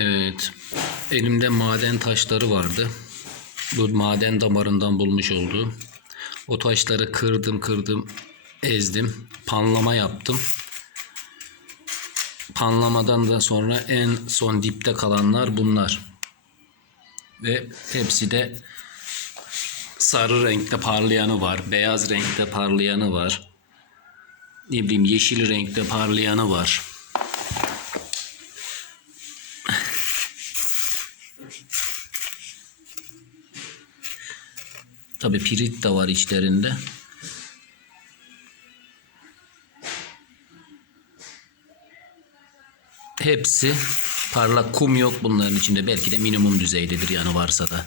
Evet. Elimde maden taşları vardı. Bu maden damarından bulmuş olduğum. O taşları kırdım kırdım ezdim. Panlama yaptım. Panlamadan da sonra en son dipte kalanlar bunlar. Ve hepsi de sarı renkte parlayanı var. Beyaz renkte parlayanı var. Ne bileyim yeşil renkte parlayanı var. Tabi pirit de var içlerinde. Hepsi parlak kum yok bunların içinde. Belki de minimum düzeydedir yani varsa da.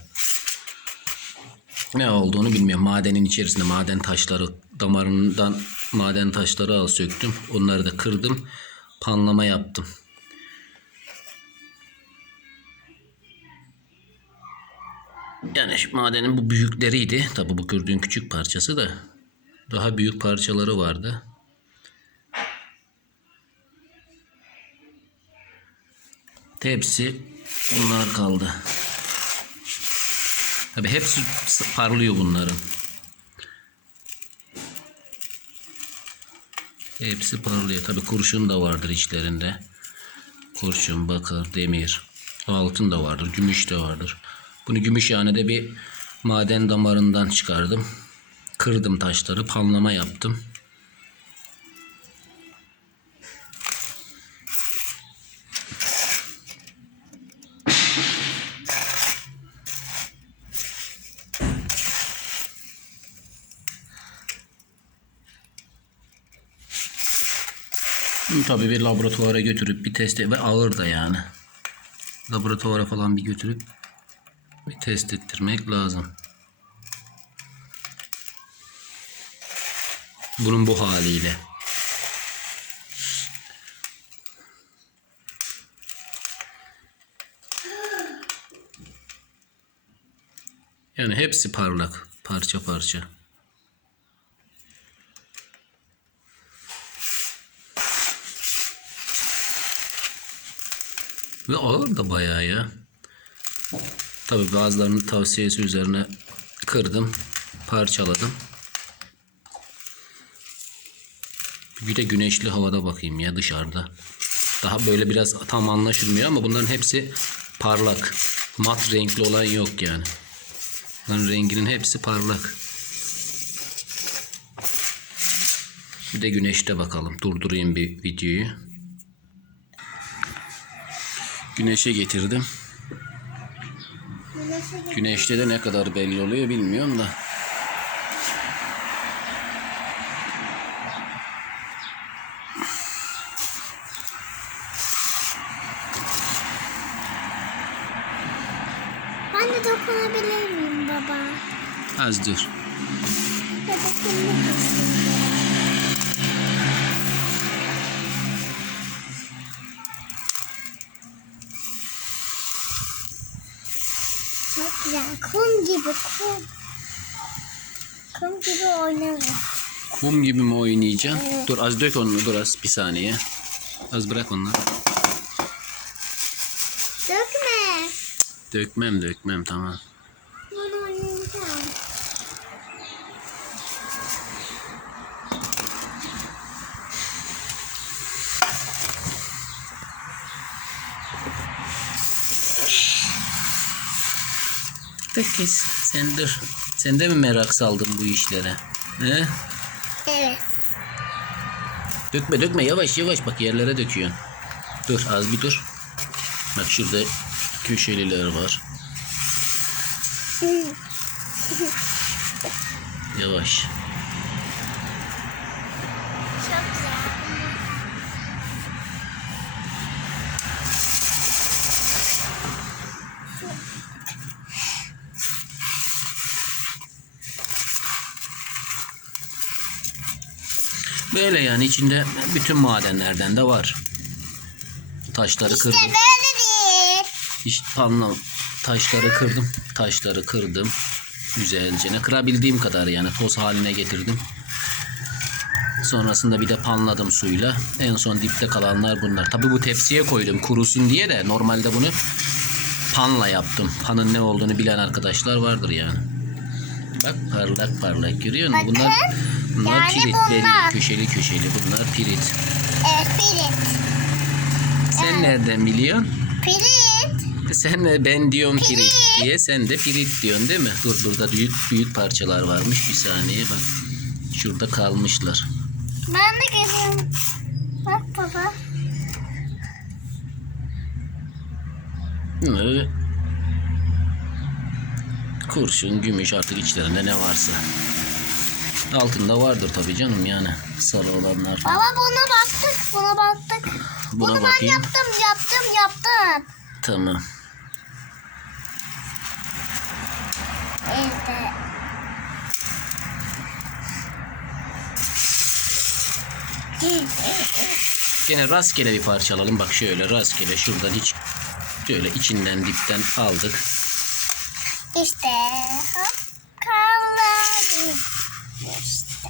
Ne olduğunu bilmiyorum. Madenin içerisinde maden taşları damarından maden taşları al söktüm. Onları da kırdım. Panlama yaptım. Yani madenin bu büyükleriydi. Tabi bu gördüğün küçük parçası da. Daha büyük parçaları vardı. Hepsi bunlar kaldı. Tabi hepsi parlıyor bunların. Hepsi parlıyor. Tabi kurşun da vardır içlerinde. Kurşun, bakır, demir, altın da vardır, gümüş de vardır. Bunu Gümüşhane'de bir maden damarından çıkardım. Kırdım taşları, panlama yaptım. Tabii bir laboratuvara götürüp bir test ve ağır da yani. Laboratuvara falan bir götürüp bir test ettirmek lazım. Bunun bu haliyle. Yani hepsi parlak, parça parça. Ve ağır da bayağı ya. Tabi bazılarının tavsiyesi üzerine kırdım, parçaladım. Bir de güneşli havada bakayım ya dışarıda. Daha böyle biraz tam anlaşılmıyor ama bunların hepsi parlak. Mat renkli olan yok yani. Bunların renginin hepsi parlak. Bir de güneşte bakalım. Durdurayım bir videoyu. Güneşe getirdim. Güneşte de ne kadar belli oluyor bilmiyorum da. Ben de dokunabilir miyim baba? Az dur. Ya dokunmak istiyorum. Güzel. Kum gibi kum. Kum gibi oynarım. Kum gibi mi oynayacaksın? Evet. Dur az dök onu dur az bir saniye. Az bırak onları. Dökme. Dökmem dökmem tamam. Ben oynayacağım. Dök kes. Sen dur. Sen de mi merak saldın bu işlere? He? Evet. Dökme dökme yavaş yavaş bak yerlere döküyorsun. Dur az bir dur. Bak şurada köşeliler var. Yavaş. Böyle yani içinde bütün madenlerden de var. Taşları İşte kırdım. böyledir. İşte panlam taşları kırdım. Taşları kırdım. Güzelce ne kırabildiğim kadar yani toz haline getirdim. Sonrasında bir de panladım suyla. En son dipte kalanlar bunlar. Tabi bu tepsiye koydum kurusun diye de normalde bunu panla yaptım. Panın ne olduğunu bilen arkadaşlar vardır yani. Bak parlak parlak görüyor musun? Bunlar, bunlar Yani pirit belli. bunlar. Köşeli köşeli bunlar pirit. Evet pirit. Sen nereden biliyorsun? Pirit. Sen de ben diyorum pirit Pirit. diye sen de pirit diyorsun değil mi? Dur burada büyük büyük parçalar varmış. Bir saniye bak. Şurada kalmışlar. Ben de geleyim. Bak baba. Bunları kurşun, gümüş artık içlerinde ne varsa. Altında vardır tabii canım yani. Sarı olanlar. Baba buna baktık. Buna baktık. Buna Bunu ben bakayım. yaptım yaptım yaptım. Tamam. Evet. Gene rastgele bir parça alalım. Bak şöyle rastgele şuradan hiç şöyle içinden dipten aldık. İşte hop kaldı. İşte.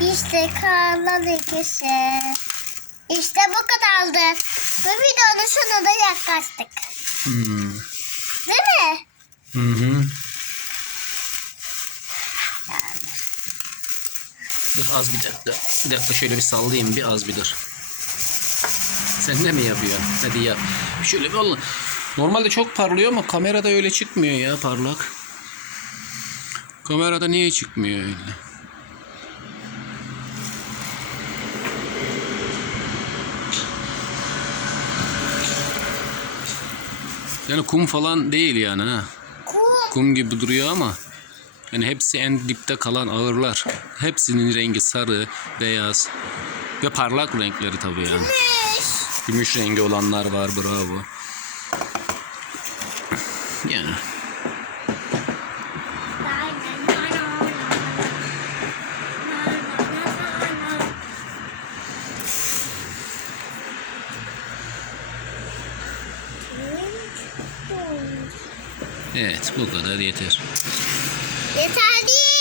İşte karlar ikisi. İşte bu kadardı. Bu videonun sonuna yaklaştık. Hmm. Değil mi? Hı hı. Dur az bir dakika. Bir dakika şöyle bir sallayayım bir az bir dur. Sen de mi yapıyorsun? Hadi yap. Şöyle bir olun. Normalde çok parlıyor ama kamerada öyle çıkmıyor ya parlak. Kamerada niye çıkmıyor öyle? Yani kum falan değil yani ha. Kum. Kum gibi duruyor ama yani hepsi en dipte kalan ağırlar. Hepsinin rengi sarı, beyaz ve parlak renkleri tabii yani. Gümüş. Rengi olanlar var bravo. Yani evet bu kadar yeter. Yeter değil.